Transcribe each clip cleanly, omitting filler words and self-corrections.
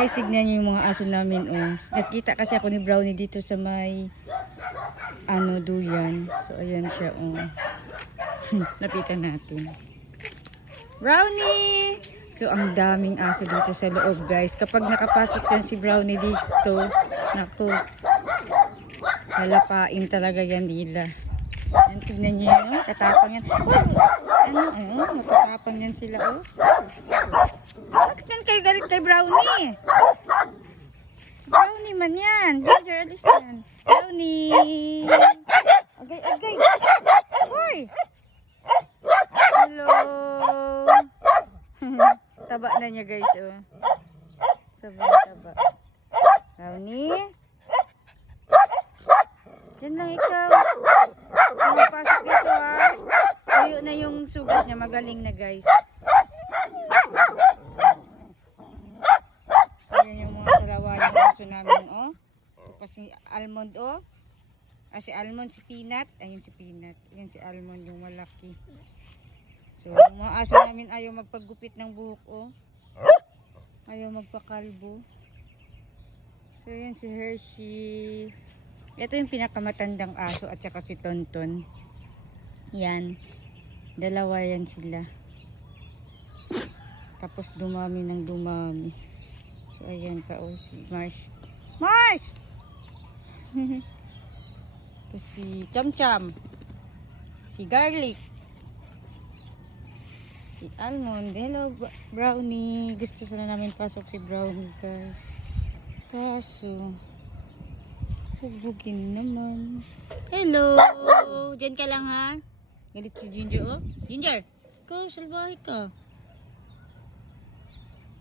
Guys, tignan nyo yung mga aso namin. Oh. Nakita kasi ako ni Brownie dito sa may duyan. So, ayan siya. Oh. Lapitan natin. Brownie! So, ang daming aso dito sa loob, guys. Kapag nakapasok yan si Brownie dito, naku, lalapain talaga yan nila. Yan, tignan nyo yun. Tatapang yan. Matatapang yan sila, oh. Bakit yan kayo galit kay Brownie? Brownie man yan. Ginger, alis yan. Brownie. Agay, agay. Hoy! Hello. Taba na niya, guys, oh. Taba. Brownie. Yan lang ikaw. Pumapasok dito, ha. Tuyo na yung sugat niya. Magaling na, guys. Ayan yung mga salawayang aso namin, oh. Tapos si Almond, oh. Si Almond, si Peanut. Ayun si Peanut. Ayun si Almond, yung malaki. So, yung mga aso namin ayaw magpagupit ng buhok, oh. Ayaw magpakalbo. So, yan si Hershey. Ito yung pinakamatandang aso at saka si Tonton. Yan. Dalawa yan sila. Tapos dumami ng dumami. So, ayan pa, oh, si Marsh. Marsh! Ito si Cham Cham. Si Garlic. Si Almond. Hello, Brownie. Gusto sana namin pasok si Brownie, guys. Kaso, hubugin naman. Hello! Diyan ka lang, ha? Galit si Ginger, oh. Ginger! Ikaw, salbahe ka.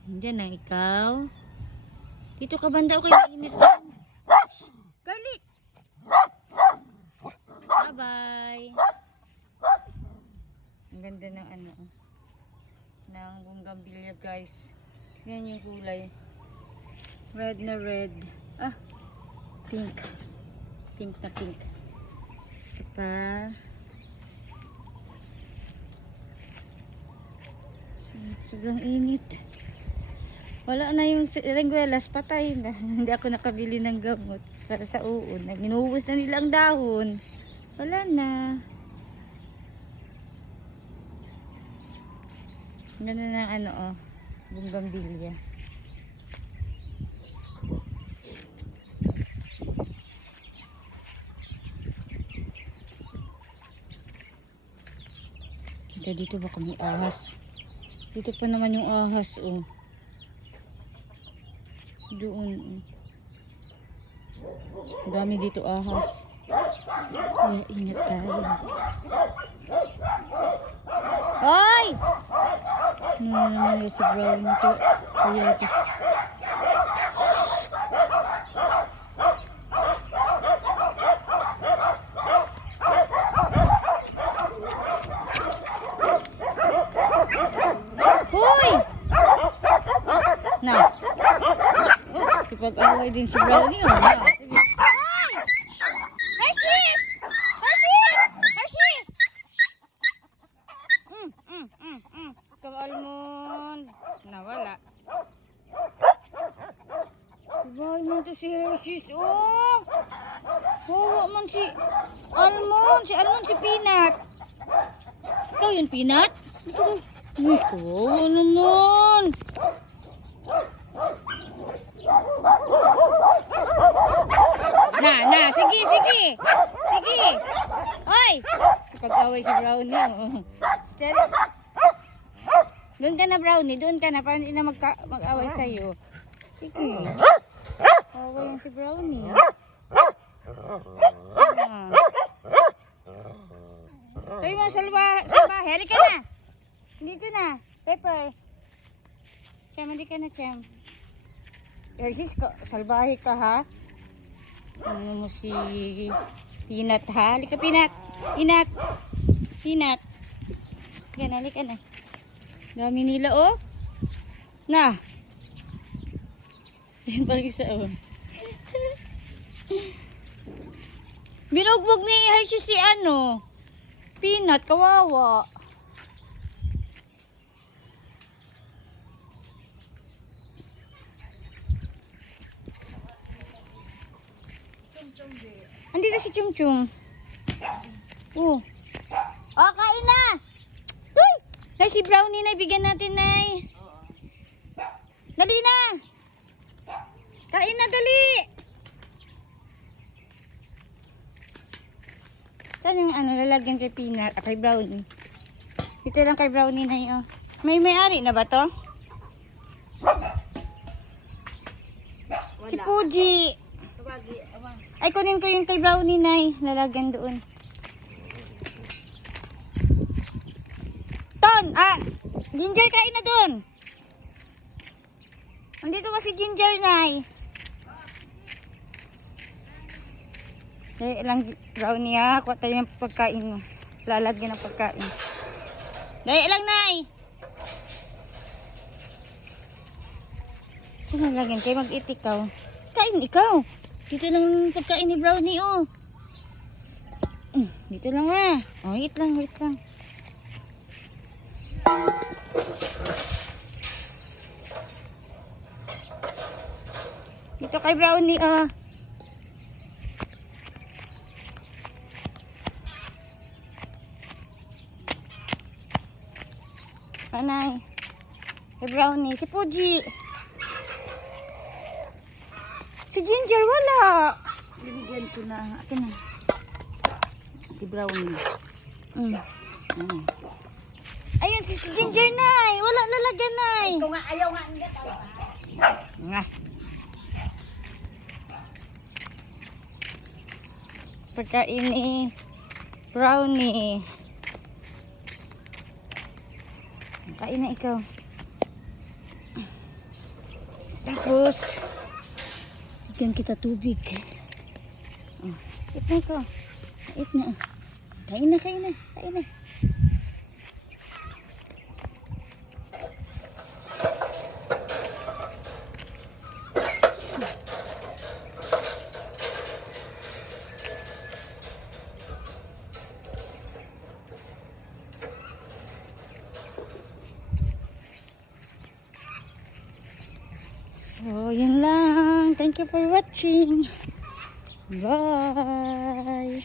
Diyan na, ikaw. Dito ka banda, okay, mainit lang. Garlic! Bye-bye! Ang ganda ng ng bougainvillea, guys. Tingnan yung kulay. Red na red. Pink. Pink na pink. Ito pa. Sobrang init. Wala na yung renguelas. Patay na. Hindi ako nakabili ng gamot para sa uod. Inuubos na nila ang dahon. Wala na. Ganun ng bougainvillea. Dito baka may ahas. Dito pa naman yung ahas, oh. Doon, oh. Ang dami dito ahas. Kaya ingat tayo. Hoy! Ano naman yung si Brownie ko? Kaya kasi. Hoy! Na. Sipag-away din si Brownie, oh. Na. Sige. Hoy! Hershey! Hershey! Hershey! Ikaw, Almond. Nawala. Sabay man to si Hershey, oh. Hawa man si Almond. Si Almond, si Peanut. Ikaw yun, Peanut? Ito. Miss ko, naman. Na, sige. Sige. Hoy! Pag-away si Brownie, oh. Steady. Doon ka na, Brownie. Doon ka na. Para hindi na mag-away sa'yo. Sige. Away yan si Brownie. Tayo mo, salbahe. Halika na. Dito na. Pepper. Cham, hindi ka na, Cham. Hershey's, salbahe ka, ha? Ano mo si Peanut, ha? Halika, Peanut. Peanut. Halika na. Dami nila, oh. Na. Yan pag isa, oh. Binugbog ni Hershey si Peanut, kawawa. Andito si Chum Chum. Oh. Oh, kain na! Uy! Nay, si Brownie na, bigyan natin, Nay. Dali na! Kain na, dali! Saan yung lalagyan kay Peanut? Kay Brownie. Dito lang kay Brownie, Nay, oh. May-ari na ba to? Si Puji. Ay, kunin ko yung kay Brownie, Nay. Lalagyan doon. Ton! Ginger, kain na doon. Andito ba si Ginger, Nay? Dahil lang Brownie, ha. Kuha tayo ng pagkain mo. Lalagyan ng pagkain. Dahil lang, Nay. Saan lalagyan? Kayo mag-eat ikaw. Kain ikaw. Dito lang ang pagkain ni Brownie, oh. Dito lang, ha. Oh, wait lang, wait lang. Dito kay Brownie, oh. Anay. Kay Brownie. Si Puji. Si Ginger, wala. Binigyan ko na. Akin na. Si Brownie. Ayun, si Ginger, Nay. Wala lalagyan, Nay. Ito nga, ayaw nga. Nga. Pagkain ni Brownie. Kain na ikaw. Tapos, bigyan kita tubig. Eat na ikaw. Eat na. Kain na, kain na. Kain na. So, yun lang. Thank you for watching. Bye!